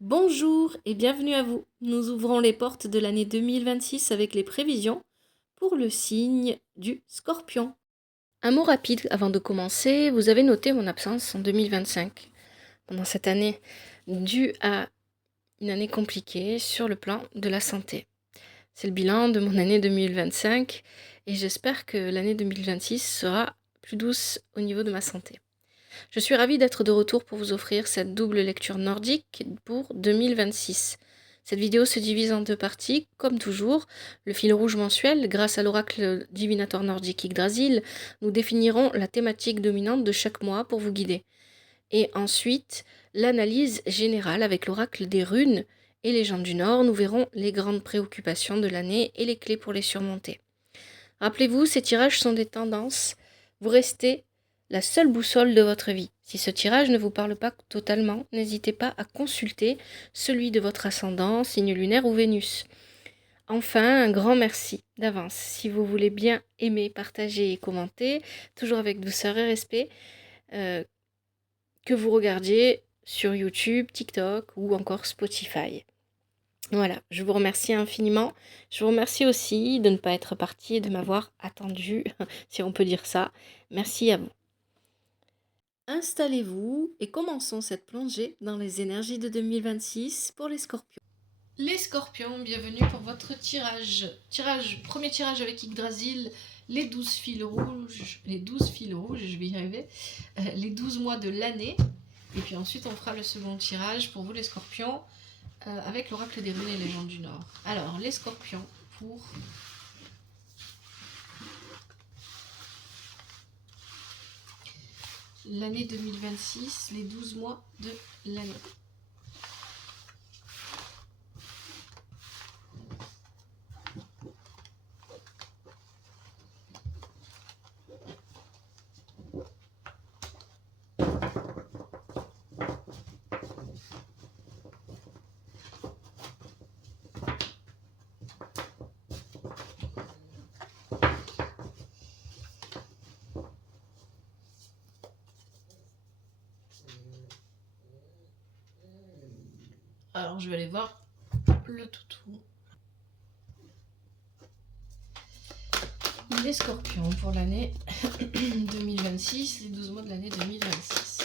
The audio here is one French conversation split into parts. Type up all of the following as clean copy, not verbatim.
Bonjour et bienvenue à vous. Nous ouvrons les portes de l'année 2026 avec les prévisions pour le signe du Scorpion. Un mot rapide avant de commencer, vous avez noté mon absence en 2025, pendant cette année due à une année compliquée sur le plan de la santé. C'est le bilan de mon année 2025 et j'espère que l'année 2026 sera plus douce au niveau de ma santé. Je suis ravie d'être de retour pour vous offrir cette double lecture nordique pour 2026. Cette vidéo se divise en deux parties, comme toujours. Le fil rouge mensuel, grâce à l'oracle divinatoire nordique Yggdrasil, nous définirons la thématique dominante de chaque mois pour vous guider. Et ensuite, l'analyse générale avec l'oracle des runes et légendes du Nord, nous verrons les grandes préoccupations de l'année et les clés pour les surmonter. Rappelez-vous, ces tirages sont des tendances. Vous restez la seule boussole de votre vie. Si ce tirage ne vous parle pas totalement, n'hésitez pas à consulter celui de votre ascendant, signe lunaire ou Vénus. Enfin, un grand merci d'avance. Si vous voulez bien aimer, partager et commenter, toujours avec douceur et respect, que vous regardiez sur YouTube, TikTok ou encore Spotify. Voilà, je vous remercie infiniment. Je vous remercie aussi de ne pas être parti et de m'avoir attendu, si on peut dire ça. Merci à vous. Installez-vous et commençons cette plongée dans les énergies de 2026 pour les scorpions. Les scorpions, bienvenue pour votre tirage. Premier tirage avec Yggdrasil, les 12 fils rouges, je vais y arriver, les 12 mois de l'année. Et puis ensuite, on fera le second tirage pour vous les scorpions, avec l'oracle des runes et légendes du Nord. Alors, les scorpions pour l'année 2026, les 12 mois de l'année. Alors, je vais aller voir le toutou. Les scorpions pour l'année 2026, les 12 mois de l'année 2026.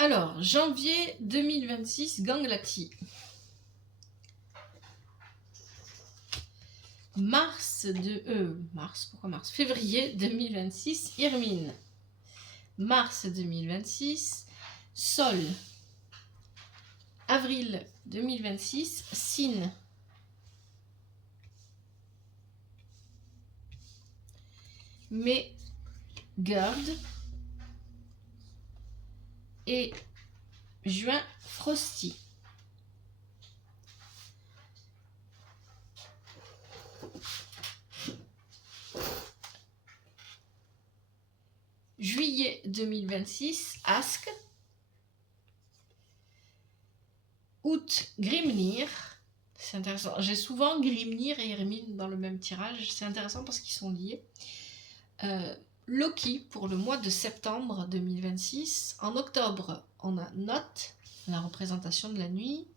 Alors, janvier 2026, Ganglati. Février 2026, Irmine. Mars 2026, Sol. Avril 2026, Sin. Mai, Gerd. Et juin, Frosty. Juillet 2026, Ask. Août, Grimnir. C'est intéressant. J'ai souvent Grimnir et Hermine dans le même tirage. C'est intéressant parce qu'ils sont liés. Loki pour le mois de septembre 2026. En octobre, on a Note, la représentation de la nuit.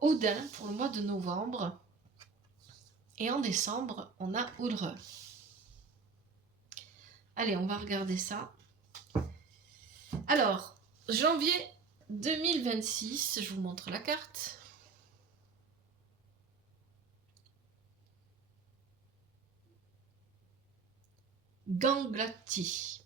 Odin pour le mois de novembre. Et en décembre, on a Ulre. Allez, on va regarder ça. Alors, janvier 2026, je vous montre la carte. Ganglati,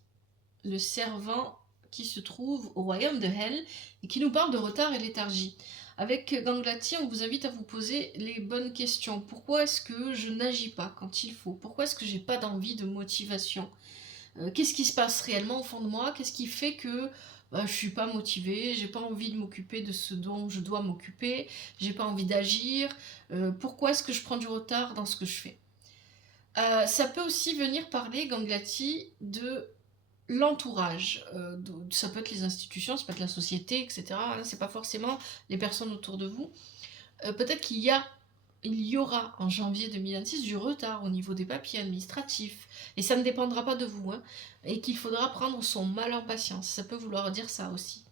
le servant qui se trouve au royaume de Hel et qui nous parle de retard et léthargie. Avec Ganglati, on vous invite à vous poser les bonnes questions. Pourquoi est-ce que je n'agis pas quand il faut? Pourquoi est-ce que j'ai pas d'envie, de motivation? Qu'est-ce qui se passe réellement au fond de moi? Qu'est-ce qui fait que je suis pas motivée, j'ai pas envie de m'occuper de ce dont je dois m'occuper, j'ai pas envie d'agir, pourquoi est-ce que je prends du retard dans ce que je fais? Ça peut aussi venir parler, Ganglati, de l'entourage. Ça peut être les institutions, ça peut être la société, etc. Hein, c'est pas forcément les personnes autour de vous. Peut-être il y aura en janvier 2026 du retard au niveau des papiers administratifs, et ça ne dépendra pas de vous, hein, et qu'il faudra prendre son mal en patience. Ça peut vouloir dire ça aussi.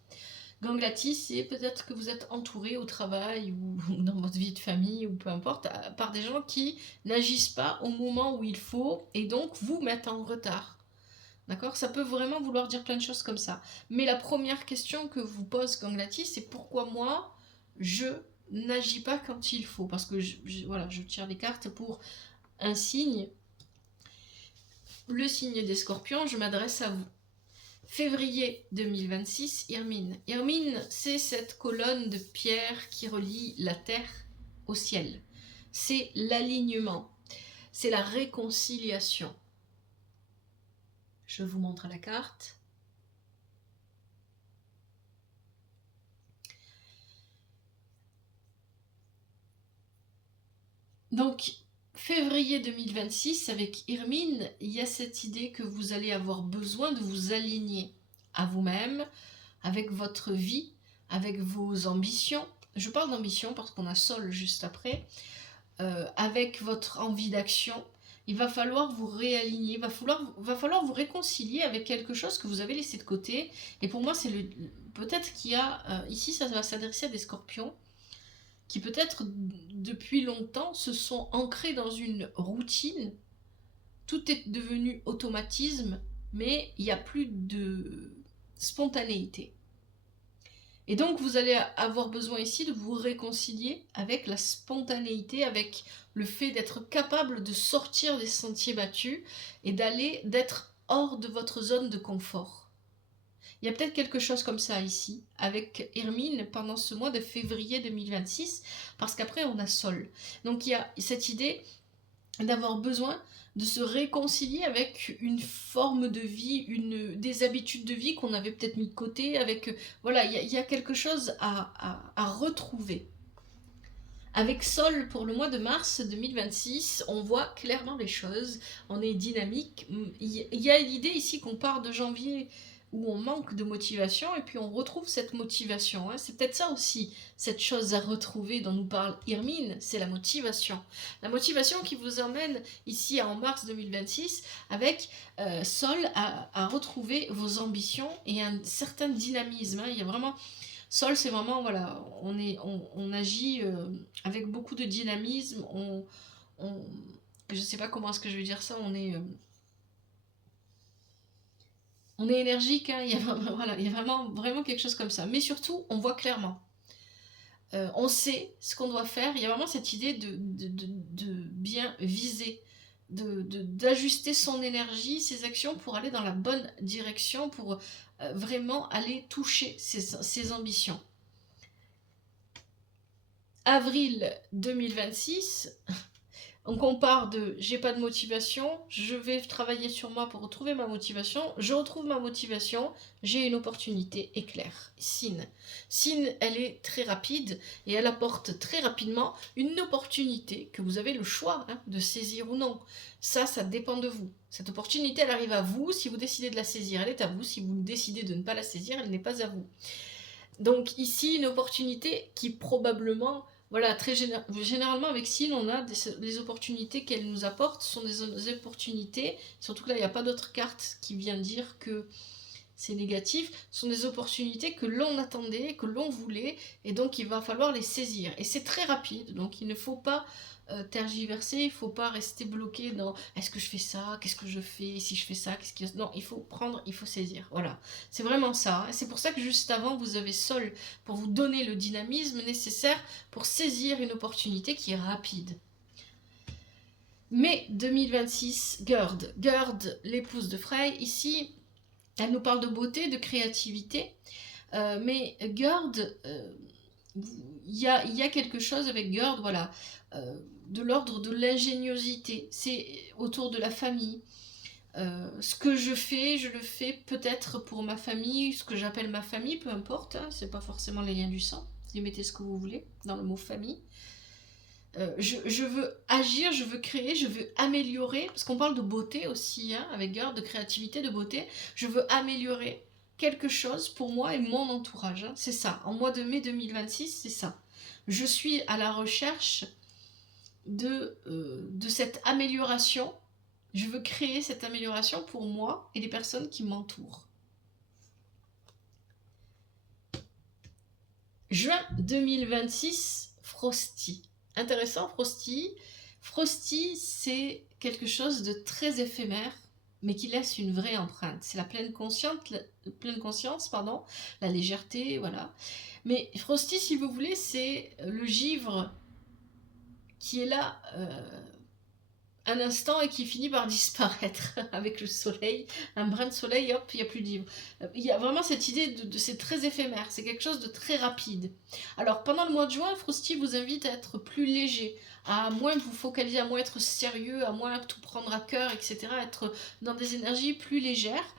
Ganglati, c'est peut-être que vous êtes entouré au travail ou dans votre vie de famille ou peu importe, par des gens qui n'agissent pas au moment où il faut et donc vous mettent en retard. D'accord? Ça peut vraiment vouloir dire plein de choses comme ça. Mais la première question que vous pose Ganglati, c'est pourquoi moi, je n'agis pas quand il faut? Parce que voilà, je tire les cartes pour un signe. Le signe des scorpions, je m'adresse à vous. Février 2026, Irmine. Irmine, c'est cette colonne de pierre qui relie la terre au ciel. C'est l'alignement. C'est la réconciliation. Je vous montre la carte. Donc, février 2026, avec Irmine, il y a cette idée que vous allez avoir besoin de vous aligner à vous-même, avec votre vie, avec vos ambitions. Je parle d'ambition parce qu'on a Sol juste après. Avec votre envie d'action, il va falloir vous réaligner, va falloir vous réconcilier avec quelque chose que vous avez laissé de côté. Et pour moi, c'est peut-être qu'il y a, ici ça va s'adresser à des scorpions, qui peut-être depuis longtemps se sont ancrés dans une routine, tout est devenu automatisme, mais il n'y a plus de spontanéité. Et donc vous allez avoir besoin ici de vous réconcilier avec la spontanéité, avec le fait d'être capable de sortir des sentiers battus et d'être hors de votre zone de confort. Il y a peut-être quelque chose comme ça ici, avec Hermine pendant ce mois de février 2026, parce qu'après on a Sol. Donc il y a cette idée d'avoir besoin de se réconcilier avec une forme de vie, des habitudes de vie qu'on avait peut-être mis de côté, avec voilà, il y a quelque chose à retrouver. Avec Sol pour le mois de mars 2026, on voit clairement les choses, on est dynamique. Il y a l'idée ici qu'on part de janvier où on manque de motivation et puis on retrouve cette motivation. Hein. C'est peut-être ça aussi, cette chose à retrouver dont nous parle Irmine, c'est la motivation. La motivation qui vous emmène ici en mars 2026 avec Sol à retrouver vos ambitions et un certain dynamisme. Hein. Il y a vraiment... Sol, c'est vraiment, voilà, on agit avec beaucoup de dynamisme, je sais pas comment est-ce que je vais dire ça, on est énergique, hein, il y a vraiment, voilà, il y a vraiment quelque chose comme ça. Mais surtout, on voit clairement. On sait ce qu'on doit faire. Il y a vraiment cette idée de bien viser, d'ajuster son énergie, ses actions pour aller dans la bonne direction, pour vraiment aller toucher ses ambitions. Avril 2026, donc on part de j'ai pas de motivation, je vais travailler sur moi pour retrouver ma motivation, je retrouve ma motivation, j'ai une opportunité éclair. Sin, elle est très rapide et elle apporte très rapidement une opportunité que vous avez le choix de saisir ou non. Ça dépend de vous. Cette opportunité, elle arrive à vous. Si vous décidez de la saisir, elle est à vous. Si vous décidez de ne pas la saisir, elle n'est pas à vous. Donc ici, une opportunité qui probablement, voilà, généralement avec Sin, on a les opportunités qu'elle nous apporte, sont des opportunités, surtout que là, il n'y a pas d'autre carte qui vient dire que c'est négatif, sont des opportunités que l'on attendait, que l'on voulait, et donc il va falloir les saisir. Et c'est très rapide, donc il ne faut pas tergiverser, il ne faut pas rester bloqué dans est-ce que je fais ça, qu'est-ce que je fais, si je fais ça, qu'est-ce que... Non, il faut prendre, il faut saisir, voilà. C'est vraiment ça, et c'est pour ça que juste avant, vous avez Sol pour vous donner le dynamisme nécessaire pour saisir une opportunité qui est rapide. Mai 2026, Gerd, l'épouse de Frey, ici, elle nous parle de beauté, de créativité, mais Gerd, il y a quelque chose avec Gerd, voilà, de l'ordre de l'ingéniosité. C'est autour de la famille, Ce que je le fais peut-être pour ma famille, ce que j'appelle ma famille, peu importe, hein, c'est pas forcément les liens du sang. Vous mettez ce que vous voulez dans le mot famille. Je veux agir, je veux créer, je veux améliorer, parce qu'on parle de beauté aussi, hein, avec Gerd, de créativité, de beauté. Je veux améliorer quelque chose pour moi et mon entourage. Hein, c'est ça. En mois de mai 2026, c'est ça. Je suis à la recherche de cette amélioration. Je veux créer cette amélioration pour moi et les personnes qui m'entourent. Juin 2026, Frosty. Intéressant, Frosty. Frosty, c'est quelque chose de très éphémère, mais qui laisse une vraie empreinte. C'est la pleine conscience, pardon, la légèreté, voilà. Mais Frosty, si vous voulez, c'est le givre qui est là un instant et qui finit par disparaître avec le soleil, un brin de soleil, hop, il n'y a plus de givre. Il y a vraiment cette idée de c'est très éphémère, c'est quelque chose de très rapide. Alors pendant le mois de juin, Frosty vous invite à être plus léger, à moins vous focaliser, à moins être sérieux, à moins tout prendre à cœur, etc. Être dans des énergies plus légères.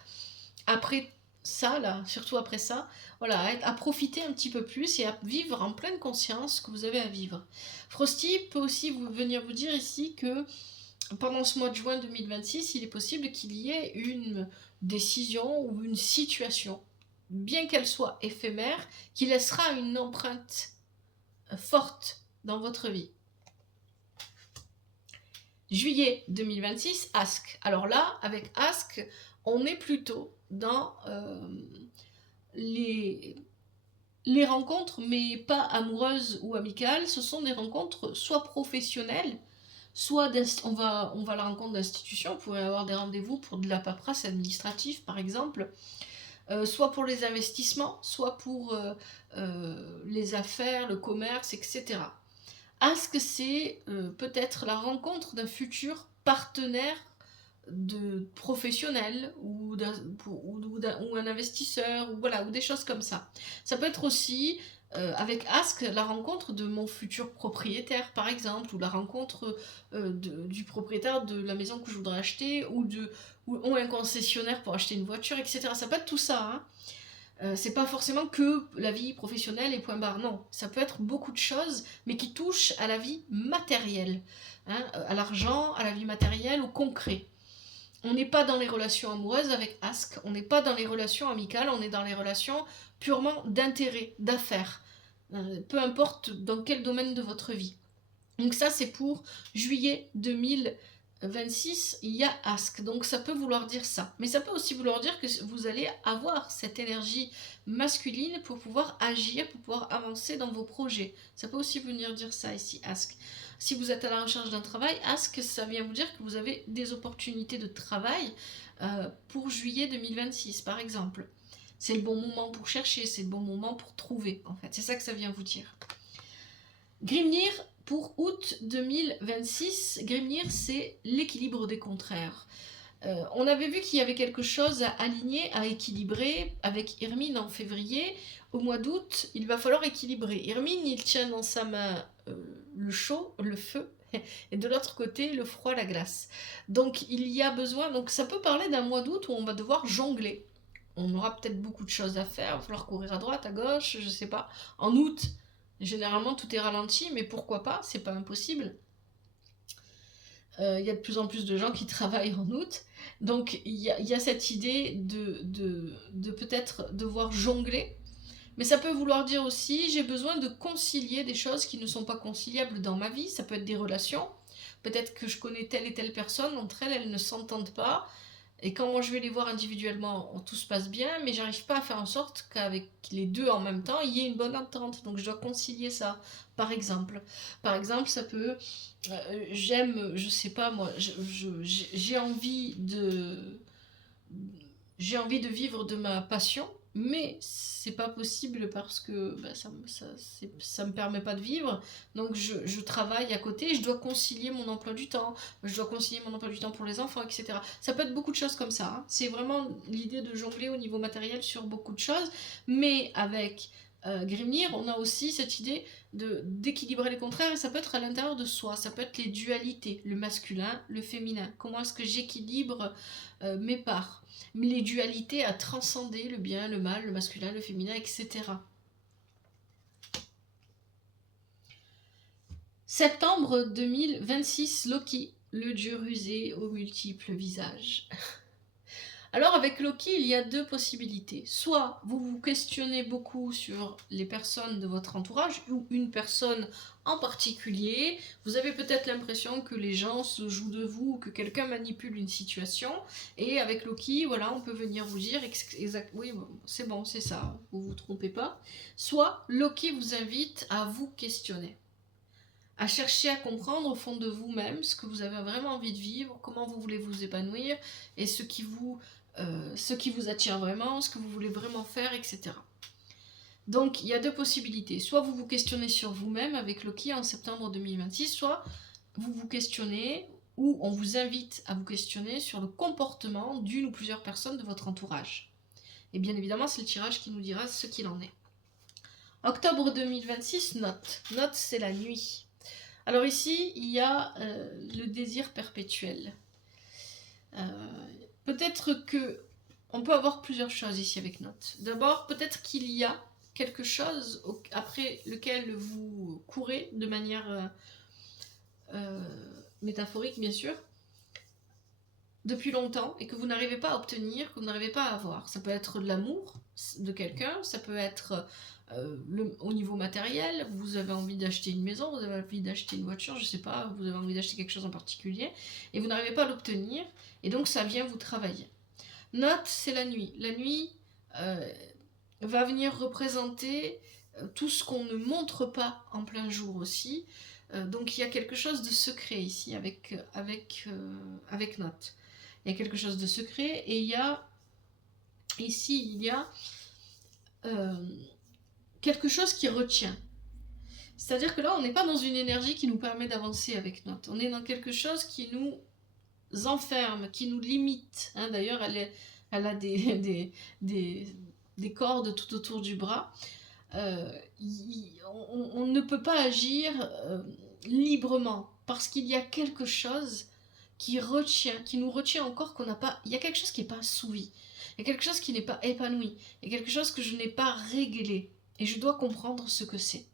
Après ça, là, surtout après ça, voilà, à profiter un petit peu plus et à vivre en pleine conscience ce que vous avez à vivre. Frosty peut aussi venir vous dire ici que pendant ce mois de juin 2026, il est possible qu'il y ait une décision ou une situation, bien qu'elle soit éphémère, qui laissera une empreinte forte dans votre vie. Juillet 2026, Ask. Alors là, avec Ask, on est plutôt dans les rencontres, mais pas amoureuses ou amicales. Ce sont des rencontres soit professionnelles, soit on va à la rencontre d'institutions, vous pourrez avoir des rendez-vous pour de la paperasse administrative par exemple, soit pour les investissements, soit pour les affaires, le commerce, etc. Ask, c'est peut-être la rencontre d'un futur partenaire de professionnel ou un investisseur ou voilà, ou des choses comme ça. Ça peut être aussi avec Ask la rencontre de mon futur propriétaire par exemple, ou la rencontre du propriétaire de la maison que je voudrais acheter, ou un concessionnaire pour acheter une voiture, etc. Ça peut être tout ça, hein. C'est pas forcément que la vie professionnelle et point barre, non. Ça peut être beaucoup de choses, mais qui touchent à la vie matérielle, hein, à l'argent, à la vie matérielle, au concret. On n'est pas dans les relations amoureuses avec Ask, on n'est pas dans les relations amicales, on est dans les relations purement d'intérêt, d'affaires. Peu importe dans quel domaine de votre vie. Donc ça, c'est pour juillet 2026, il y a Ask. Donc ça peut vouloir dire ça. Mais ça peut aussi vouloir dire que vous allez avoir cette énergie masculine pour pouvoir agir, pour pouvoir avancer dans vos projets. Ça peut aussi venir dire ça ici, Ask. Si vous êtes à la recherche d'un travail, Ask, ça vient vous dire que vous avez des opportunités de travail pour juillet 2026, par exemple. C'est le bon moment pour chercher, c'est le bon moment pour trouver, en fait. C'est ça que ça vient vous dire. Grimnir, pour août 2026, Grimnir, c'est l'équilibre des contraires. On avait vu qu'il y avait quelque chose à aligner, à équilibrer avec Hermine en février. Au mois d'août, il va falloir équilibrer. Hermine, il tient dans sa main le chaud, le feu, et de l'autre côté, le froid, la glace. Donc il y a besoin, donc ça peut parler d'un mois d'août où on va devoir jongler. On aura peut-être beaucoup de choses à faire, il va falloir courir à droite, à gauche, je sais pas. En août, généralement tout est ralenti, mais pourquoi pas, c'est pas impossible. Il y a de plus en plus de gens qui travaillent en août. Donc il y a cette idée de peut-être devoir jongler. Mais ça peut vouloir dire aussi, j'ai besoin de concilier des choses qui ne sont pas conciliables dans ma vie. Ça peut être des relations. Peut-être que je connais telle et telle personne, entre elles, elles ne s'entendent pas. Et quand moi je vais les voir individuellement, tout se passe bien, mais j'arrive pas à faire en sorte qu'avec les deux en même temps, il y ait une bonne entente. Donc je dois concilier ça, par exemple. Par exemple, ça peut... j'aime, je sais pas moi, j'ai envie de... J'ai envie de vivre de ma passion, mais c'est pas possible parce que ça me permet pas de vivre. Donc je travaille à côté, je dois concilier mon emploi du temps, je dois concilier mon emploi du temps pour les enfants, etc. Ça peut être beaucoup de choses comme ça, hein. C'est vraiment l'idée de jongler au niveau matériel sur beaucoup de choses, mais avec Grimnir, on a aussi cette idée d'équilibrer les contraires, et ça peut être à l'intérieur de soi, ça peut être les dualités, le masculin, le féminin. Comment est-ce que j'équilibre mes parts, les dualités à transcender le bien, le mal, le masculin, le féminin, etc. Septembre 2026, Loki, le dieu rusé aux multiples visages. Alors avec Loki, il y a deux possibilités. Soit vous vous questionnez beaucoup sur les personnes de votre entourage, ou une personne en particulier. Vous avez peut-être l'impression que les gens se jouent de vous, que quelqu'un manipule une situation. Et avec Loki, voilà, on peut venir vous dire, oui, c'est bon, c'est ça, vous vous trompez pas. Soit Loki vous invite à vous questionner, à chercher à comprendre au fond de vous-même ce que vous avez vraiment envie de vivre, comment vous voulez vous épanouir, et ce qui vous attire vraiment, ce que vous voulez vraiment faire, etc. Donc il y a deux possibilités. Soit vous vous questionnez sur vous-même avec Loki en septembre 2026, soit vous vous questionnez, ou on vous invite à vous questionner sur le comportement d'une ou plusieurs personnes de votre entourage. Et bien évidemment, c'est le tirage qui nous dira ce qu'il en est. Octobre 2026, note. Note, c'est la nuit. Alors ici, il y a le désir perpétuel. Peut-être que on peut avoir plusieurs choses ici avec note. D'abord, peut-être qu'il y a quelque chose après lequel vous courez de manière métaphorique, bien sûr, depuis longtemps, et que vous n'arrivez pas à obtenir, que vous n'arrivez pas à avoir. Ça peut être de l'amour de quelqu'un, ça peut être au niveau matériel, vous avez envie d'acheter une maison, vous avez envie d'acheter une voiture, je sais pas, vous avez envie d'acheter quelque chose en particulier, et vous n'arrivez pas à l'obtenir, et donc ça vient vous travailler. Note, c'est la nuit. La nuit va venir représenter tout ce qu'on ne montre pas en plein jour aussi. Donc il y a quelque chose de secret ici avec note. Il y a quelque chose de secret, et il y a quelque chose qui retient. C'est-à-dire que là, on n'est pas dans une énergie qui nous permet d'avancer avec note. On est dans quelque chose qui nous enferme, qui nous limite. Hein, d'ailleurs, elle a des cordes tout autour du bras. On ne peut pas agir librement, parce qu'il y a quelque chose qui nous retient encore, qu'on n'a pas. Il y a quelque chose qui n'est pas assouvi. Il y a quelque chose qui n'est pas épanoui. Il y a quelque chose que je n'ai pas réglé. Et je dois comprendre ce que c'est.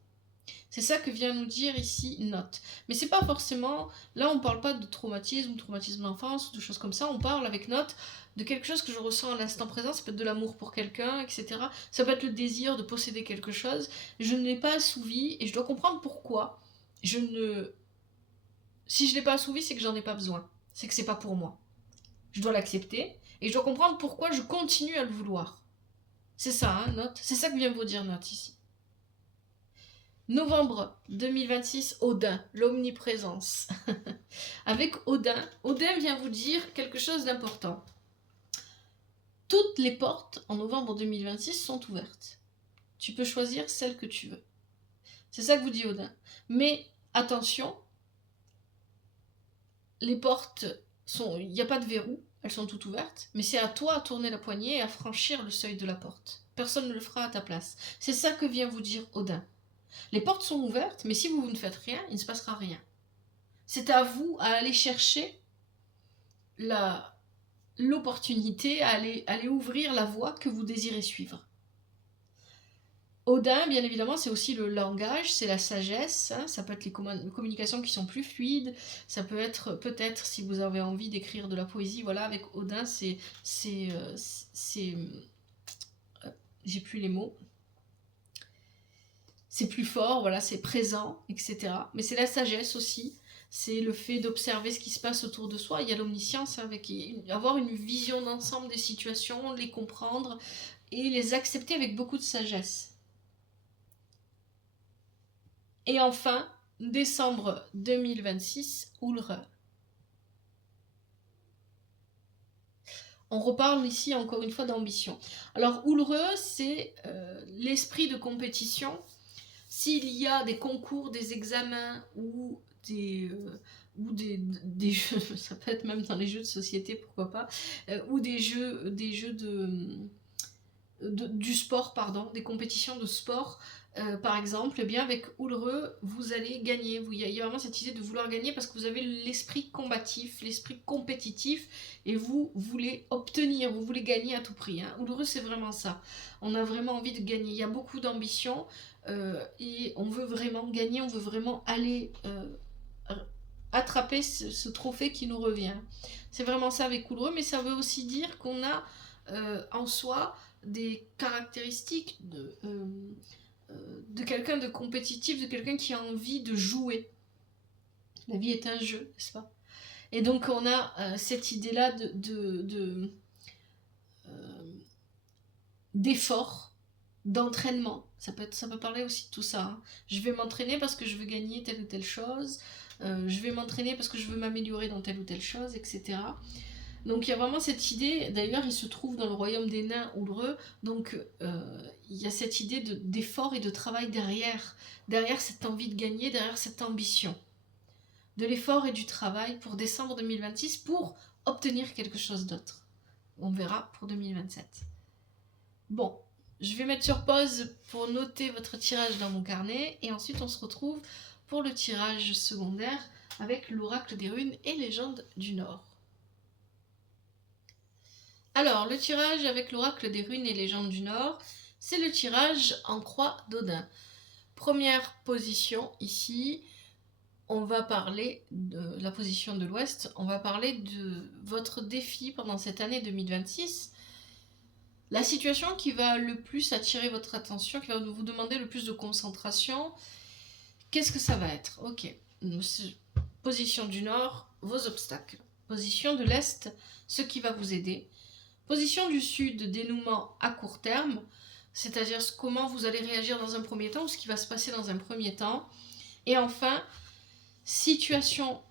C'est ça que vient nous dire ici note. Mais c'est pas forcément. Là, on parle pas de traumatisme d'enfance, de choses comme ça. On parle avec note de quelque chose que je ressens à l'instant présent. Ça peut être de l'amour pour quelqu'un, etc. Ça peut être le désir de posséder quelque chose. Je ne l'ai pas assouvi, et je dois comprendre pourquoi. Si je ne l'ai pas assouvi, c'est que j'en ai pas besoin. C'est que c'est pas pour moi. Je dois l'accepter, et je dois comprendre pourquoi je continue à le vouloir. C'est ça, hein, note. C'est ça que vient vous dire note ici. Novembre 2026, Odin, l'omniprésence. Avec Odin vient vous dire quelque chose d'important. Toutes les portes en novembre 2026 sont ouvertes. Tu peux choisir celle que tu veux. C'est ça que vous dit Odin. Mais attention, les portes sont... Il n'y a pas de verrou, elles sont toutes ouvertes, mais c'est à toi à tourner la poignée et à franchir le seuil de la porte. Personne ne le fera à ta place. C'est ça que vient vous dire Odin. Les portes sont ouvertes, mais si vous ne faites rien, il ne se passera rien. C'est à vous à aller chercher l'opportunité, à aller ouvrir la voie que vous désirez suivre. Odin, bien évidemment, c'est aussi le langage, c'est la sagesse, hein, ça peut être les communications qui sont plus fluides, ça peut être peut-être si vous avez envie d'écrire de la poésie, voilà, avec Odin, j'ai plus les mots. C'est plus fort, voilà, c'est présent, etc. Mais c'est la sagesse aussi, c'est le fait d'observer ce qui se passe autour de soi. Il y a l'omniscience, avec avoir une vision d'ensemble des situations, les comprendre et les accepter avec beaucoup de sagesse. Et enfin, décembre 2026, Ulre. On reparle ici encore une fois d'ambition. Alors Ulre, c'est l'esprit de compétition. S'il y a des concours, des examens ou des jeux, ça peut être même dans les jeux de société, pourquoi pas, ou des jeux du sport, pardon, des compétitions de sport, par exemple, eh bien avec Oulreux, vous allez gagner. Il y a vraiment cette idée de vouloir gagner parce que vous avez l'esprit combatif, l'esprit compétitif, et vous voulez obtenir, vous voulez gagner à tout prix. Hein. Oulreux, c'est vraiment ça. On a vraiment envie de gagner. Il y a beaucoup d'ambition et on veut vraiment gagner, on veut vraiment aller attraper ce trophée qui nous revient. C'est vraiment ça avec Oulreux, mais ça veut aussi dire qu'on a en soi des caractéristiques de quelqu'un de compétitif, de quelqu'un qui a envie de jouer. La vie est un jeu, n'est-ce pas? Et donc on a cette idée-là d'effort, d'entraînement. Ça peut parler aussi de tout ça. Hein. Je vais m'entraîner parce que je veux gagner telle ou telle chose. Je vais m'entraîner parce que je veux m'améliorer dans telle ou telle chose, etc. Donc il y a vraiment cette idée, d'ailleurs il se trouve dans le royaume des nains Oulreux, donc il y a cette idée d'effort et de travail derrière cette envie de gagner, derrière cette ambition. De l'effort et du travail pour décembre 2026 pour obtenir quelque chose d'autre. On verra pour 2027. Bon, je vais mettre sur pause pour noter votre tirage dans mon carnet et ensuite on se retrouve pour le tirage secondaire avec l'oracle des runes et légende du Nord. Alors, le tirage avec l'oracle des runes et légendes du Nord, c'est le tirage en croix d'Odin. Première position ici, on va parler de la position de l'Ouest, on va parler de votre défi pendant cette année 2026. La situation qui va le plus attirer votre attention, qui va vous demander le plus de concentration, qu'est-ce que ça va être? Ok, position du Nord, vos obstacles. Position de l'Est, ce qui va vous aider. Position du Sud, dénouement à court terme, c'est-à-dire comment vous allez réagir dans un premier temps ou ce qui va se passer dans un premier temps. Et enfin, situation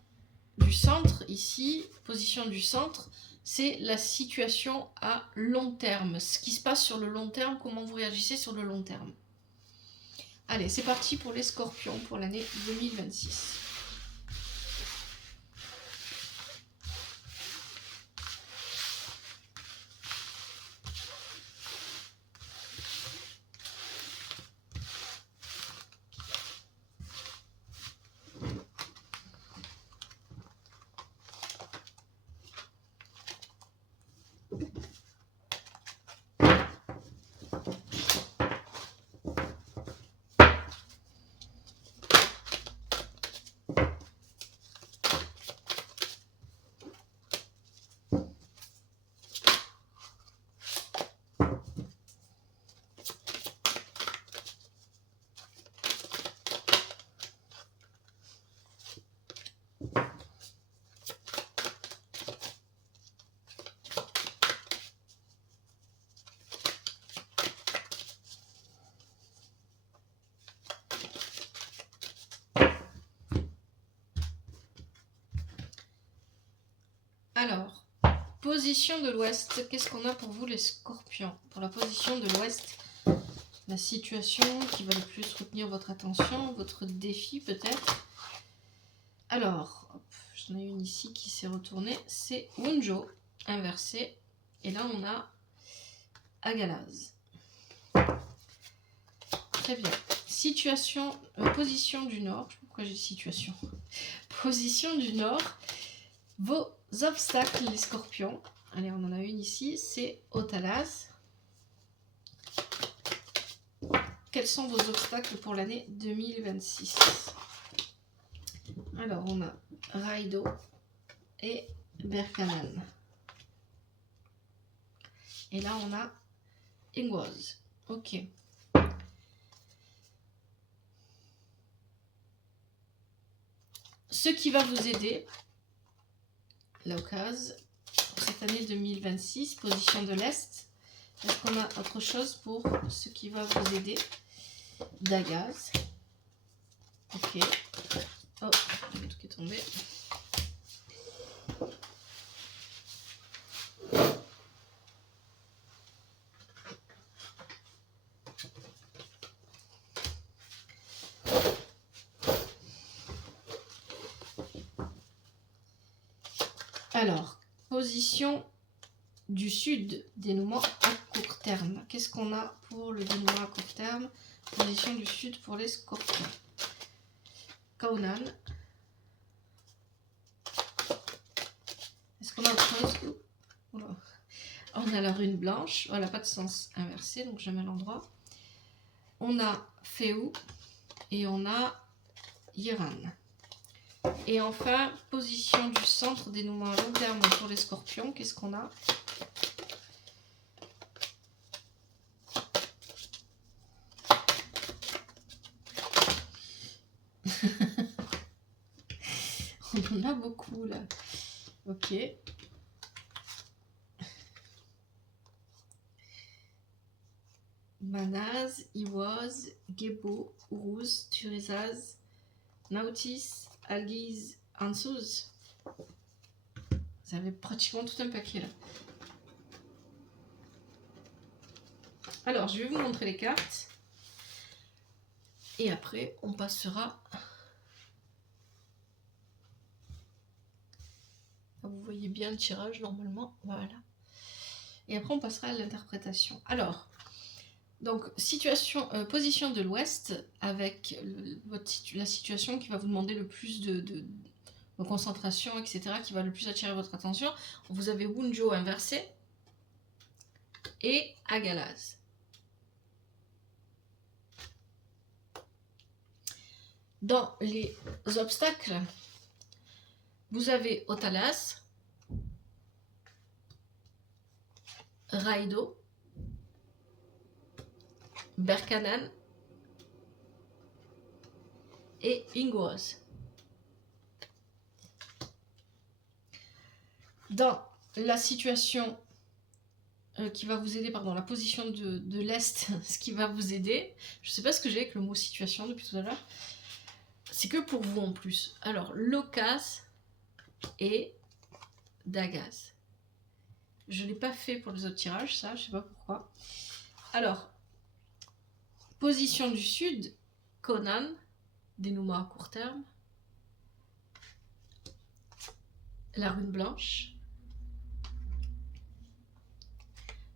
du centre, ici, position du centre, c'est la situation à long terme. Ce qui se passe sur le long terme, comment vous réagissez sur le long terme. Allez, c'est parti pour les scorpions pour l'année 2026. Alors, position de l'Ouest, qu'est-ce qu'on a pour vous les scorpions? Pour la position de l'Ouest, la situation qui va le plus retenir votre attention, votre défi peut-être. Alors, j'en ai une ici qui s'est retournée, c'est Wunjo, inversé. Et là, on a Agalaz. Très bien. Situation, position du Nord. Je sais pas pourquoi j'ai situation. Position du Nord. Vos obstacles, les scorpions. Allez, on en a une ici, c'est Otalas. Quels sont vos obstacles pour l'année 2026? Alors, on a Raido et Berkanan. Et là, on a Ingwaz. Ok. Ce qui va vous aider, l'occasion, pour cette année 2026, position de l'Est. Est-ce qu'on a autre chose pour ce qui va vous aider? Dagaz. Ok. Oh, il y a tout qui est tombé. Alors, position du sud, dénouement à court terme. Qu'est-ce qu'on a pour le dénouement à court terme? Position du sud pour les scorpions. Kaunan. Est-ce qu'on a autre chose? Oula. On a la rune blanche. Voilà, pas de sens inversé, donc je mets à l'endroit. On a Féou et on a Yiran. Et enfin, position du centre, dénouement à long terme pour les scorpions. Qu'est-ce qu'on a? On en a beaucoup là. Ok. Manaz, Iwaz, Gebo, Uruz, Turizaz, Nautis, Algiz, Ansuz. Vous avez pratiquement tout un paquet là. Alors, je vais vous montrer les cartes. Et après, on passera... Vous voyez bien le tirage normalement. Voilà. Et après, on passera à l'interprétation. Alors, donc, position de l'ouest avec la situation qui va vous demander le plus de concentration, etc., qui va le plus attirer votre attention. Vous avez Wunjo inversé et Agalaz. Dans les obstacles, vous avez Otalas, Raido, Berkanan et Ingoaz. Dans la situation qui va vous aider, pardon, la position de l'Est, ce qui va vous aider, je ne sais pas ce que j'ai avec le mot situation depuis tout à l'heure, c'est que pour vous en plus. Alors, Locas et Dagaz. Je ne l'ai pas fait pour les autres tirages, ça, je ne sais pas pourquoi. Alors, position du sud, Conan, dénouement à court terme. La rune blanche.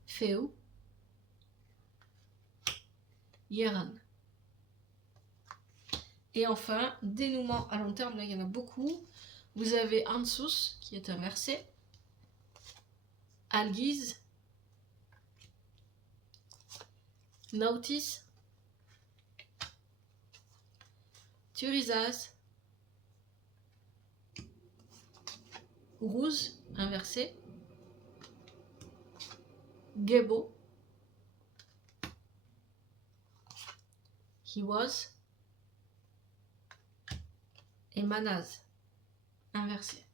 Féou. Yeran. Et enfin, dénouement à long terme, là il y en a beaucoup. Vous avez Ansuz qui est inversé. Algiz. Nautis. Turizaz. Uruz, inversé. Gebo. Iwaz. Et Manaz, inversé.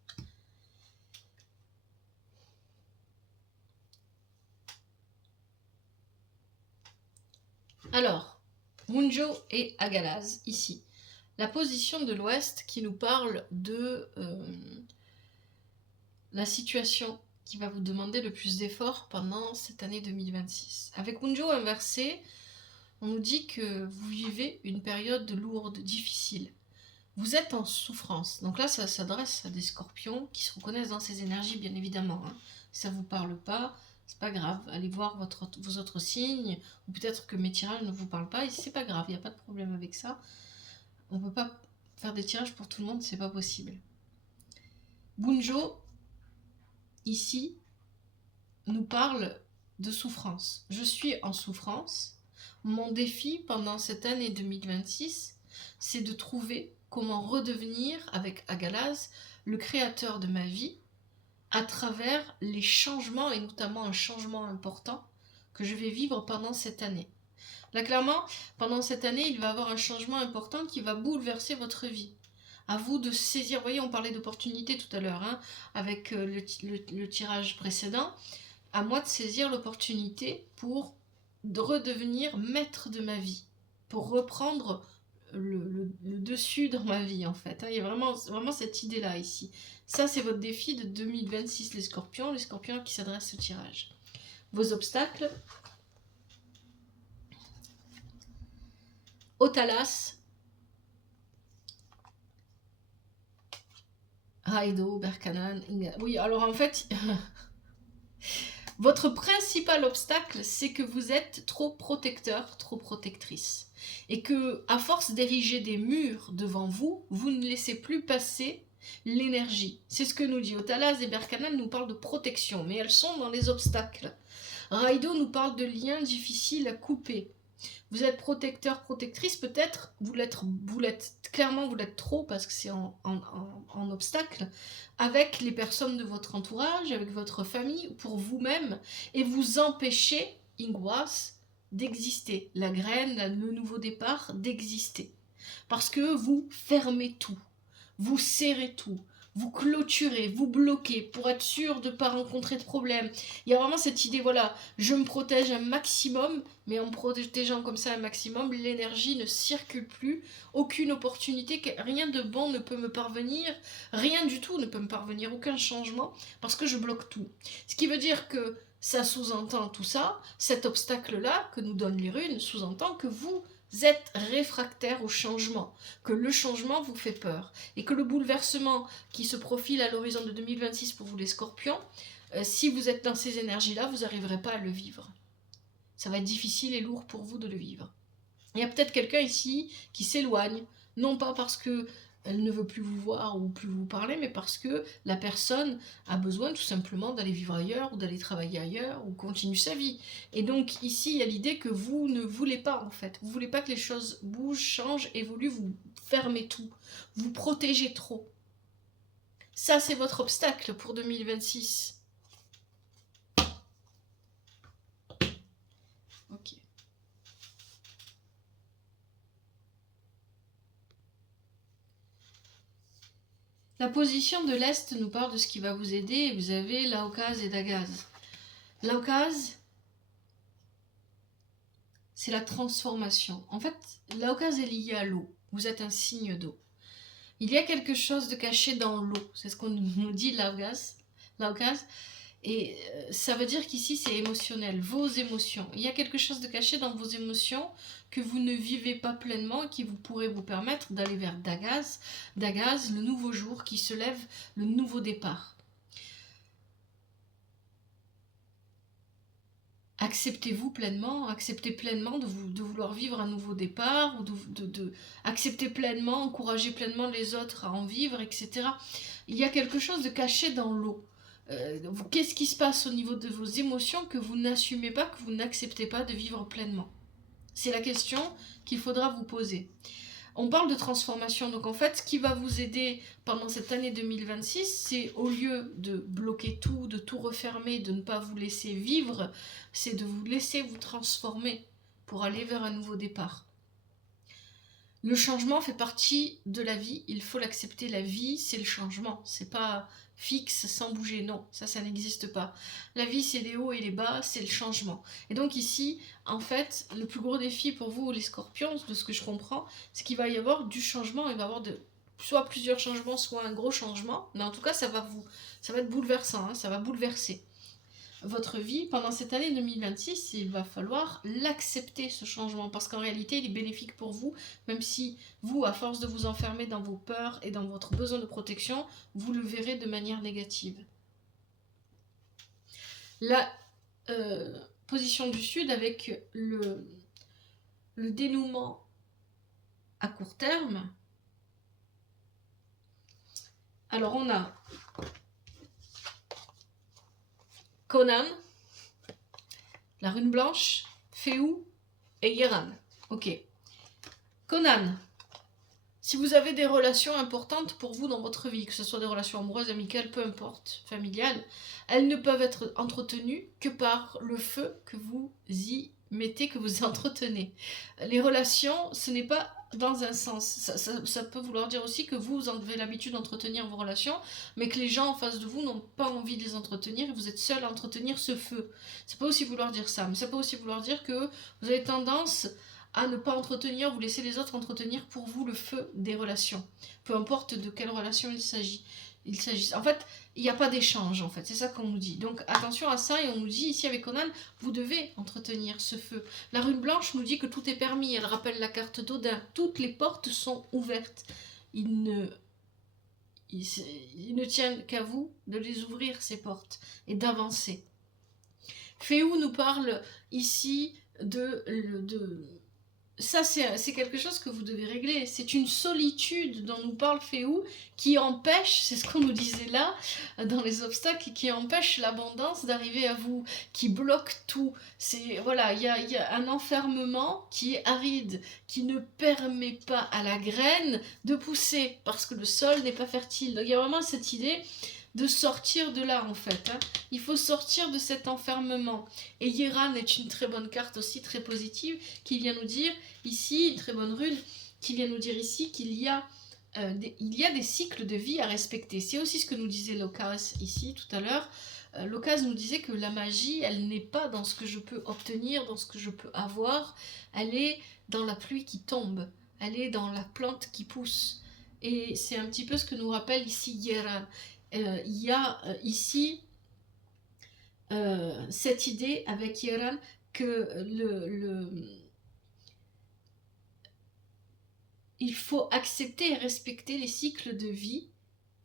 Alors, Wunjo et Agalaz, ici. La position de l'Ouest qui nous parle de la situation qui va vous demander le plus d'efforts pendant cette année 2026. Avec Wunjo inversé, on nous dit que vous vivez une période lourde, difficile. Vous êtes en souffrance. Donc là, ça s'adresse à des scorpions qui se reconnaissent dans ces énergies, bien évidemment. Hein. Si ça ne vous parle pas, c'est pas grave. Allez voir vos autres signes. Ou peut-être que mes tirages ne vous parlent pas. Et c'est pas grave, il n'y a pas de problème avec ça. On ne peut pas faire des tirages pour tout le monde, c'est pas possible. Bunjo, ici, nous parle de souffrance. Je suis en souffrance. Mon défi pendant cette année 2026, c'est de trouver comment redevenir, avec Agalaz, le créateur de ma vie, à travers les changements, et notamment un changement important que je vais vivre pendant cette année. Là, clairement, pendant cette année, il va y avoir un changement important qui va bouleverser votre vie. À vous de saisir, vous voyez, on parlait d'opportunité tout à l'heure, hein, avec le tirage précédent, à moi de saisir l'opportunité pour redevenir maître de ma vie, pour reprendre le dessus dans ma vie en fait. Il y a vraiment cette idée-là ici. Ça, c'est votre défi de 2026, les scorpions qui s'adressent au tirage. Vos obstacles. Otalas. Raido, Berkanan. Oui, alors en fait, Votre principal obstacle, c'est que vous êtes trop protecteur, trop protectrice. Et que, à force d'ériger des murs devant vous, vous ne laissez plus passer l'énergie. C'est ce que nous dit Otalaz et Berkanan nous parlent de protection, mais elles sont dans les obstacles. Raido nous parle de liens difficiles à couper. Vous êtes protecteur, protectrice, peut-être, vous l'êtes clairement, vous l'êtes trop parce que c'est en obstacle, avec les personnes de votre entourage, avec votre famille, pour vous-même, et vous empêchez, Ingwas, d'exister, la graine, le nouveau départ, d'exister. Parce que vous fermez tout, vous serrez tout, vous clôturez, vous bloquez pour être sûr de ne pas rencontrer de problème. Il y a vraiment cette idée, voilà, je me protège un maximum, mais en me protégeant comme ça un maximum, l'énergie ne circule plus, aucune opportunité, rien de bon ne peut me parvenir, rien du tout ne peut me parvenir, aucun changement, parce que je bloque tout. Ce qui veut dire que ça sous-entend tout ça, cet obstacle-là que nous donnent les runes, sous-entend que vous êtes réfractaire au changement, que le changement vous fait peur, et que le bouleversement qui se profile à l'horizon de 2026 pour vous les scorpions, si vous êtes dans ces énergies-là, vous n'arriverez pas à le vivre. Ça va être difficile et lourd pour vous de le vivre. Il y a peut-être quelqu'un ici qui s'éloigne, non pas parce que elle ne veut plus vous voir ou plus vous parler, mais parce que la personne a besoin tout simplement d'aller vivre ailleurs ou d'aller travailler ailleurs ou continuer sa vie. Et donc ici, il y a l'idée que vous ne voulez pas en fait. Vous ne voulez pas que les choses bougent, changent, évoluent, vous fermez tout. Vous protégez trop. Ça, c'est votre obstacle pour 2026. Ok. La position de l'Est nous parle de ce qui va vous aider. Vous avez Laokaz et Dagaz. Laokaz, c'est la transformation. En fait, Laokaz est lié à l'eau. Vous êtes un signe d'eau. Il y a quelque chose de caché dans l'eau. C'est ce qu'on nous dit Laokaz. Et ça veut dire qu'ici, c'est émotionnel, vos émotions. Il y a quelque chose de caché dans vos émotions que vous ne vivez pas pleinement et qui vous pourrait vous permettre d'aller vers Dagaz. Dagaz, le nouveau jour qui se lève, le nouveau départ. Acceptez-vous pleinement, acceptez pleinement de vouloir vivre un nouveau départ, ou acceptez pleinement, encouragez pleinement les autres à en vivre, etc. Il y a quelque chose de caché dans l'eau. Qu'est-ce qui se passe au niveau de vos émotions que vous n'assumez pas, que vous n'acceptez pas de vivre pleinement? C'est la question qu'il faudra vous poser. On parle de transformation, donc en fait, ce qui va vous aider pendant cette année 2026, c'est au lieu de bloquer tout, de tout refermer, de ne pas vous laisser vivre, c'est de vous laisser vous transformer pour aller vers un nouveau départ. Le changement fait partie de la vie, il faut l'accepter, la vie c'est le changement, c'est pas fixe sans bouger, non, ça n'existe pas. La vie c'est les hauts et les bas, c'est le changement. Et donc ici, en fait, le plus gros défi pour vous les scorpions, de ce que je comprends, c'est qu'il va y avoir du changement, il va y avoir soit plusieurs changements, soit un gros changement, mais en tout cas ça va être bouleversant, hein, ça va bouleverser votre vie pendant cette année 2026, il va falloir l'accepter ce changement parce qu'en réalité il est bénéfique pour vous, même si vous, à force de vous enfermer dans vos peurs et dans votre besoin de protection, vous le verrez de manière négative. La position du Sud avec le dénouement à court terme. Alors on a Conan, la rune blanche, Féou et Yeran. Ok. Conan, si vous avez des relations importantes pour vous dans votre vie, que ce soit des relations amoureuses, amicales, peu importe, familiales, elles ne peuvent être entretenues que par le feu que vous y mettez, que vous entretenez. Les relations, ce n'est pas dans un sens. Ça peut vouloir dire aussi que vous avez l'habitude d'entretenir vos relations, mais que les gens en face de vous n'ont pas envie de les entretenir et vous êtes seul à entretenir ce feu. Ça peut aussi vouloir dire ça, mais ça peut aussi vouloir dire que vous avez tendance à ne pas entretenir, vous laissez les autres entretenir pour vous le feu des relations. Peu importe de quelle relation il s'agit. En fait, il n'y a pas d'échange, en fait. C'est ça qu'on nous dit. Donc, attention à ça, et on nous dit, ici, avec Conan, vous devez entretenir ce feu. La rune blanche nous dit que tout est permis. Elle rappelle la carte d'Odin. Toutes les portes sont ouvertes. Il ne tient qu'à vous de les ouvrir, ces portes, et d'avancer. Féou nous parle ici de ça, c'est quelque chose que vous devez régler. C'est une solitude dont nous parle Féou qui empêche, c'est ce qu'on nous disait là, dans les obstacles, qui empêche l'abondance d'arriver à vous, qui bloque tout. Voilà, il y a un enfermement qui est aride, qui ne permet pas à la graine de pousser, parce que le sol n'est pas fertile. Donc il y a vraiment cette idée de sortir de là, en fait. Il faut sortir de cet enfermement. Et Yeran est une très bonne carte aussi, très positive, qui vient nous dire ici, une très bonne rune, qui vient nous dire ici qu'il y a des cycles de vie à respecter. C'est aussi ce que nous disait Locas ici tout à l'heure. Locas nous disait que la magie, elle n'est pas dans ce que je peux obtenir, dans ce que je peux avoir, elle est dans la pluie qui tombe, elle est dans la plante qui pousse. Et c'est un petit peu ce que nous rappelle ici Yeran. Il y a ici cette idée avec Yeran que il faut accepter et respecter les cycles de vie,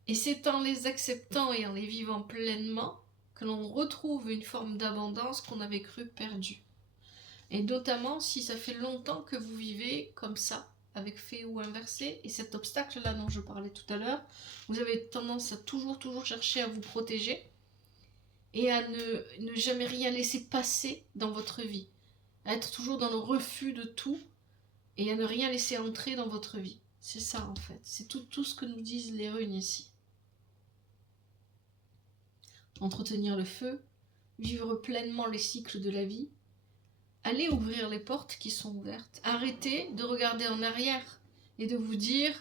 et c'est en les acceptant et en les vivant pleinement que l'on retrouve une forme d'abondance qu'on avait cru perdue. Et notamment si ça fait longtemps que vous vivez comme ça, avec Féou inversé, et cet obstacle-là dont je parlais tout à l'heure, vous avez tendance à toujours chercher à vous protéger, et à ne jamais rien laisser passer dans votre vie, à être toujours dans le refus de tout, et à ne rien laisser entrer dans votre vie. C'est ça en fait, c'est tout ce que nous disent les runes ici. Entretenir le feu, vivre pleinement les cycles de la vie, allez ouvrir les portes qui sont ouvertes, arrêtez de regarder en arrière et de vous dire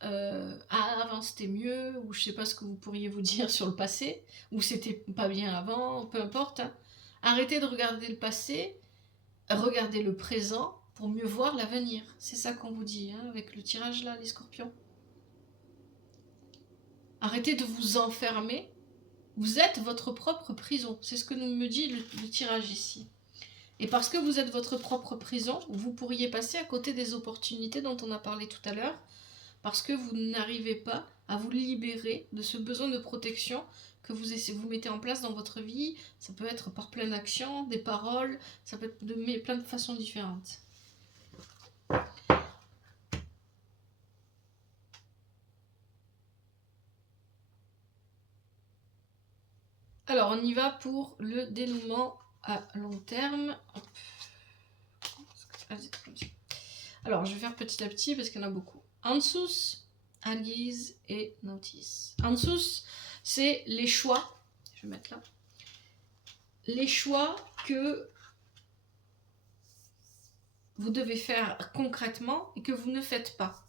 ah, avant c'était mieux, ou je sais pas ce que vous pourriez vous dire sur le passé, ou c'était pas bien avant, peu importe. Hein. Arrêtez de regarder le passé, regardez le présent pour mieux voir l'avenir. C'est ça qu'on vous dit hein, avec le tirage là, les scorpions. Arrêtez de vous enfermer. Vous êtes votre propre prison. C'est ce que nous me dit le tirage ici. Et parce que vous êtes votre propre prison, vous pourriez passer à côté des opportunités dont on a parlé tout à l'heure, parce que vous n'arrivez pas à vous libérer de ce besoin de protection que vous mettez en place dans votre vie. Ça peut être par plein d'actions, des paroles, ça peut être de plein de façons différentes. Alors, on y va pour le dénouement à long terme. Alors, je vais faire petit à petit parce qu'il y en a beaucoup. Ansus, Algiz et Notice. Ansus, c'est les choix. Je vais mettre là. Les choix que vous devez faire concrètement et que vous ne faites pas.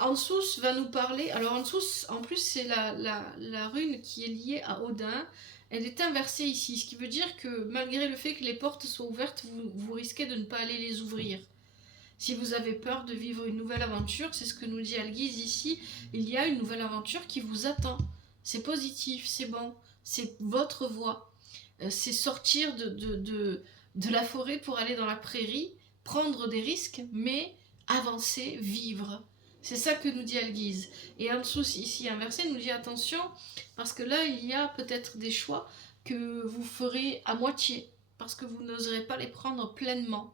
Ansus va nous parler. Alors, Ansus, en plus, c'est la rune qui est liée à Odin. Elle est inversée ici, ce qui veut dire que malgré le fait que les portes soient ouvertes, vous risquez de ne pas aller les ouvrir. Si vous avez peur de vivre une nouvelle aventure, c'est ce que nous dit Algiz ici, il y a une nouvelle aventure qui vous attend. C'est positif, c'est bon, c'est votre voie. C'est sortir de la forêt pour aller dans la prairie, prendre des risques, mais avancer, vivre. C'est ça que nous dit Algiz. Et en dessous, ici inversé, nous dit attention, parce que là, il y a peut-être des choix que vous ferez à moitié, parce que vous n'oserez pas les prendre pleinement.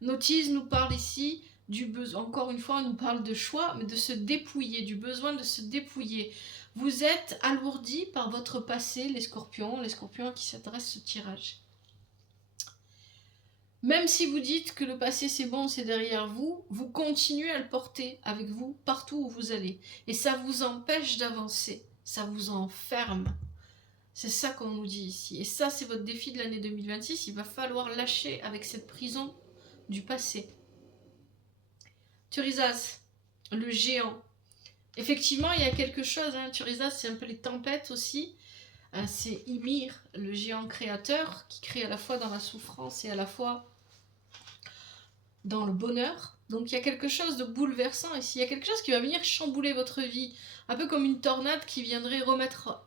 Notice nous parle ici du besoin, encore une fois, on nous parle de choix, mais de se dépouiller, du besoin de se dépouiller. Vous êtes alourdi par votre passé, les scorpions à qui s'adresse ce tirage. Même si vous dites que le passé c'est bon, c'est derrière vous, vous continuez à le porter avec vous partout où vous allez. Et ça vous empêche d'avancer, ça vous enferme. C'est ça qu'on nous dit ici. Et ça, c'est votre défi de l'année 2026, il va falloir lâcher avec cette prison du passé. Turizaz, le géant. Effectivement, il y a quelque chose, hein. Turizaz, c'est un peu les tempêtes aussi. C'est Ymir, le géant créateur, qui crée à la fois dans la souffrance et à la fois dans le bonheur. Donc il y a quelque chose de bouleversant ici. Il y a quelque chose qui va venir chambouler votre vie. Un peu comme une tornade qui viendrait remettre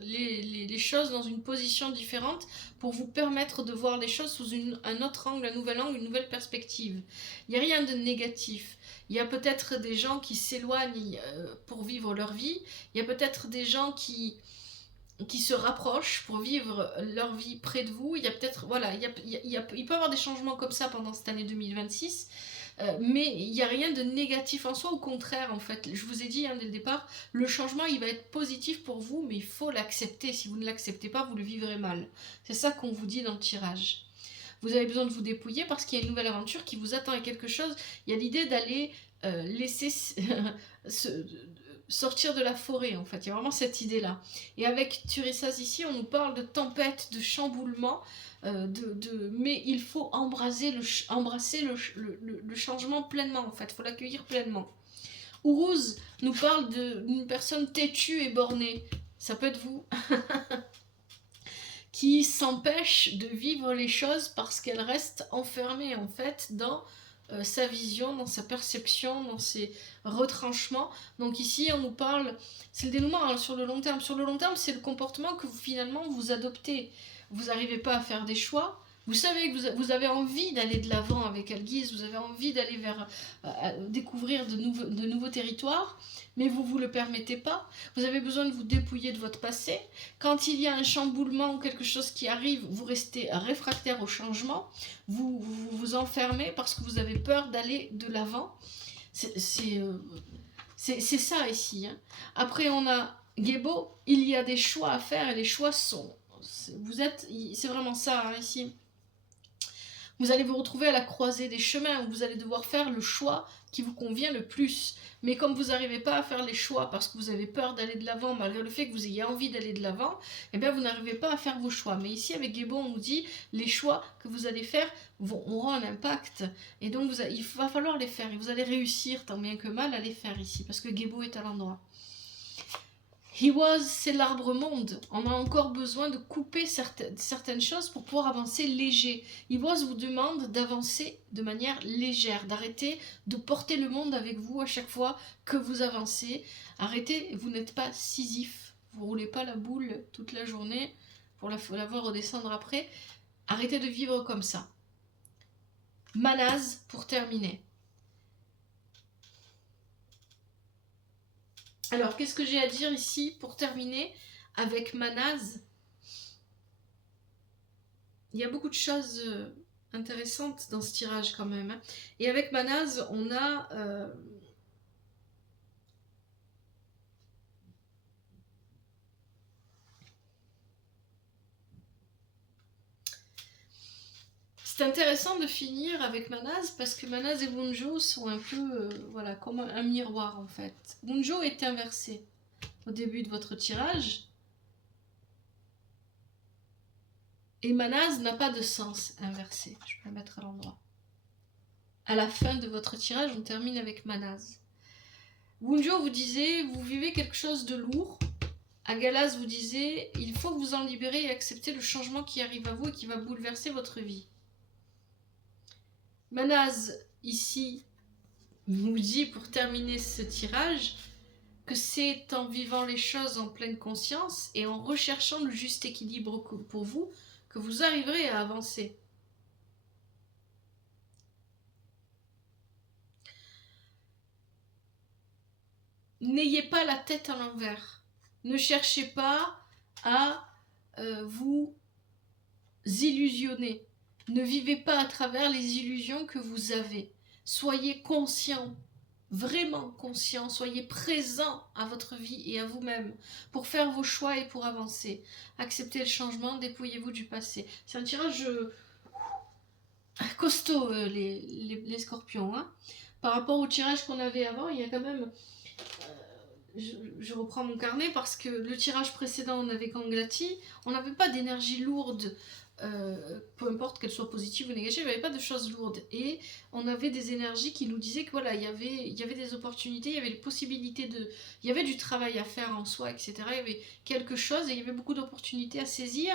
les choses dans une position différente pour vous permettre de voir les choses sous un autre angle, un nouvel angle, une nouvelle perspective. Il n'y a rien de négatif. Il y a peut-être des gens qui s'éloignent pour vivre leur vie. Il y a peut-être des gens qui qui se rapprochent pour vivre leur vie près de vous. Il y a peut-être, voilà, il peut y avoir des changements comme ça pendant cette année 2026, mais il n'y a rien de négatif en soi, au contraire, en fait. Je vous ai dit dès le départ, le changement, il va être positif pour vous, mais il faut l'accepter. Si vous ne l'acceptez pas, vous le vivrez mal. C'est ça qu'on vous dit dans le tirage. Vous avez besoin de vous dépouiller parce qu'il y a une nouvelle aventure qui vous attend à quelque chose. Il y a l'idée d'aller laisser sortir de la forêt, en fait. Il y a vraiment cette idée-là. Et avec Turissas ici, on nous parle de tempête, de chamboulement, mais il faut embrasser le changement pleinement, en fait. Il faut l'accueillir pleinement. Uruz nous parle d'une personne têtue et bornée. Ça peut être vous. Qui s'empêche de vivre les choses parce qu'elle reste enfermée, en fait, dans sa vision, dans sa perception, dans ses retranchements. Donc ici, on nous parle, c'est le dénouement sur le long terme. Sur le long terme, c'est le comportement que finalement vous adoptez. Vous n'arrivez pas à faire des choix. Vous savez que vous avez envie d'aller de l'avant avec Algis, vous avez envie d'aller vers découvrir de nouveaux territoires, mais vous ne vous le permettez pas. Vous avez besoin de vous dépouiller de votre passé. Quand il y a un chamboulement ou quelque chose qui arrive, vous restez réfractaire au changement, vous enfermez parce que vous avez peur d'aller de l'avant. C'est ça ici. Hein. Après, on a Gebo, il y a des choix à faire et les choix sont... C'est vraiment ça ici. Vous allez vous retrouver à la croisée des chemins où vous allez devoir faire le choix qui vous convient le plus. Mais comme vous n'arrivez pas à faire les choix parce que vous avez peur d'aller de l'avant, malgré le fait que vous ayez envie d'aller de l'avant, eh bien vous n'arrivez pas à faire vos choix. Mais ici, avec Gebo, on nous dit les choix que vous allez faire auront un impact. Et donc, il va falloir les faire. Et vous allez réussir tant bien que mal à les faire ici, parce que Gebo est à l'endroit. He-Was, c'est l'arbre monde. On a encore besoin de couper certaines choses pour pouvoir avancer léger. He-Was vous demande d'avancer de manière légère, d'arrêter de porter le monde avec vous à chaque fois que vous avancez. Arrêtez, vous n'êtes pas Sisyphe. Vous ne roulez pas la boule toute la journée pour la voir redescendre après. Arrêtez de vivre comme ça. Manaz, pour terminer. Alors, qu'est-ce que j'ai à dire ici pour terminer avec Manaz? Il y a beaucoup de choses intéressantes dans ce tirage quand même. Hein. Et avec Manaz, on a... C'est intéressant de finir avec Manaz parce que Manaz et Bunjo sont un peu voilà, comme un miroir en fait. Bunjo est inversé au début de votre tirage et Manaz n'a pas de sens inversé. Je peux le mettre à l'endroit. À la fin de votre tirage, on termine avec Manaz. Bunjo vous disait, vous vivez quelque chose de lourd. Agalas vous disait, il faut vous en libérer et accepter le changement qui arrive à vous et qui va bouleverser votre vie. Manaz, ici, nous dit pour terminer ce tirage que c'est en vivant les choses en pleine conscience et en recherchant le juste équilibre pour vous que vous arriverez à avancer. N'ayez pas la tête à l'envers. Ne cherchez pas à vous illusionner. Ne vivez pas à travers les illusions que vous avez. Soyez conscient, vraiment conscient, soyez présent à votre vie et à vous-même pour faire vos choix et pour avancer. Acceptez le changement, dépouillez-vous du passé. C'est un tirage costaud, les scorpions. Hein. Par rapport au tirage qu'on avait avant, il y a quand même... je reprends mon carnet parce que le tirage précédent, on avait Kanglati, on n'avait pas d'énergie lourde. Peu importe qu'elle soit positive ou négative, il n'y avait pas de choses lourdes et on avait des énergies qui nous disaient que voilà, il y avait des opportunités, il y avait les possibilités il y avait du travail à faire en soi, etc. Il y avait quelque chose et il y avait beaucoup d'opportunités à saisir,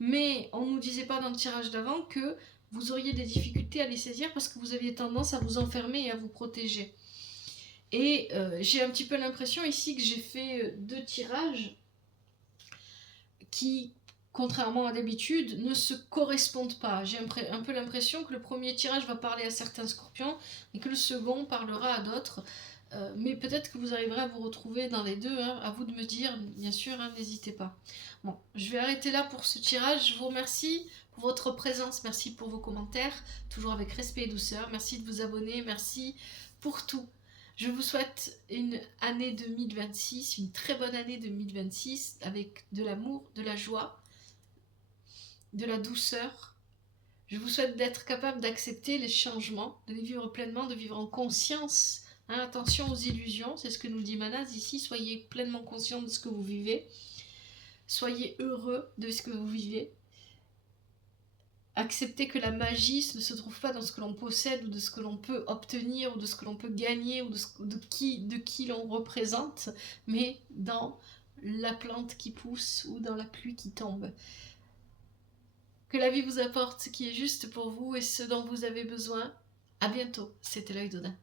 mais on nous disait pas dans le tirage d'avant que vous auriez des difficultés à les saisir parce que vous aviez tendance à vous enfermer et à vous protéger. Et j'ai un petit peu l'impression ici que j'ai fait 2 tirages qui, contrairement à d'habitude, ne se correspondent pas. J'ai un peu l'impression que le premier tirage va parler à certains scorpions et que le second parlera à d'autres. Mais peut-être que vous arriverez à vous retrouver dans les deux, hein. À vous de me dire, bien sûr, hein, n'hésitez pas. Bon, je vais arrêter là pour ce tirage. Je vous remercie pour votre présence, merci pour vos commentaires, toujours avec respect et douceur. Merci de vous abonner, merci pour tout. Je vous souhaite une année 2026, une très bonne année 2026, avec de l'amour, de la joie, de la douceur. Je vous souhaite d'être capable d'accepter les changements, de les vivre pleinement, de vivre en conscience. Hein, attention aux illusions, c'est ce que nous dit Manaz ici. Soyez pleinement conscient de ce que vous vivez. Soyez heureux de ce que vous vivez. Acceptez que la magie ne se trouve pas dans ce que l'on possède ou de ce que l'on peut obtenir ou de ce que l'on peut gagner ou de qui l'on représente, mais dans la plante qui pousse ou dans la pluie qui tombe. Que la vie vous apporte ce qui est juste pour vous et ce dont vous avez besoin. À bientôt, c'était l'œil d'Odin.